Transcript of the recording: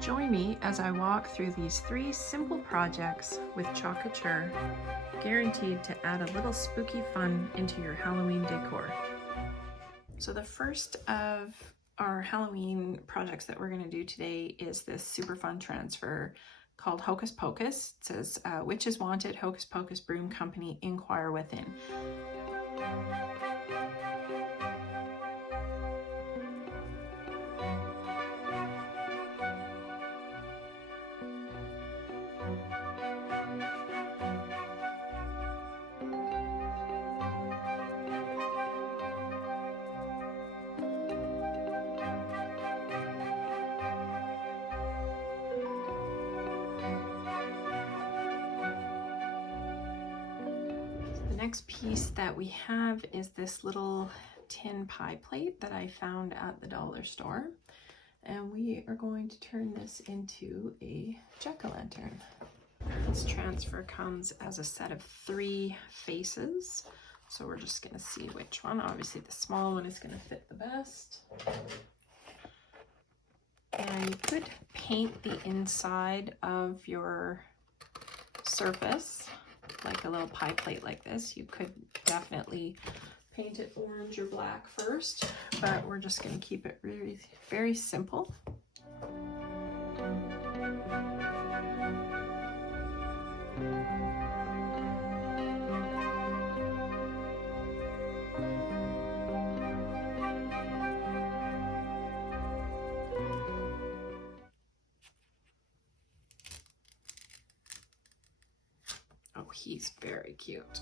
Join me as I walk through these 3 simple projects with Chalk Couture, guaranteed to add a little spooky fun into your Halloween decor. So the first of our Halloween projects that we're going to do today is this super fun transfer called Hocus Pocus. It says, "Witches wanted, Hocus Pocus Broom Company, inquire within." The next piece that we have is this little tin pie plate that I found at the dollar store, and we are going to turn this into a jack-o'-lantern. This transfer comes as a set of 3 faces, so we're just going to see which one. Obviously the small one is going to fit the best. And you could paint the inside of your surface like a little pie plate like this. You could definitely paint it orange or black first, but we're just going to keep it really very simple. Oh, he's very cute.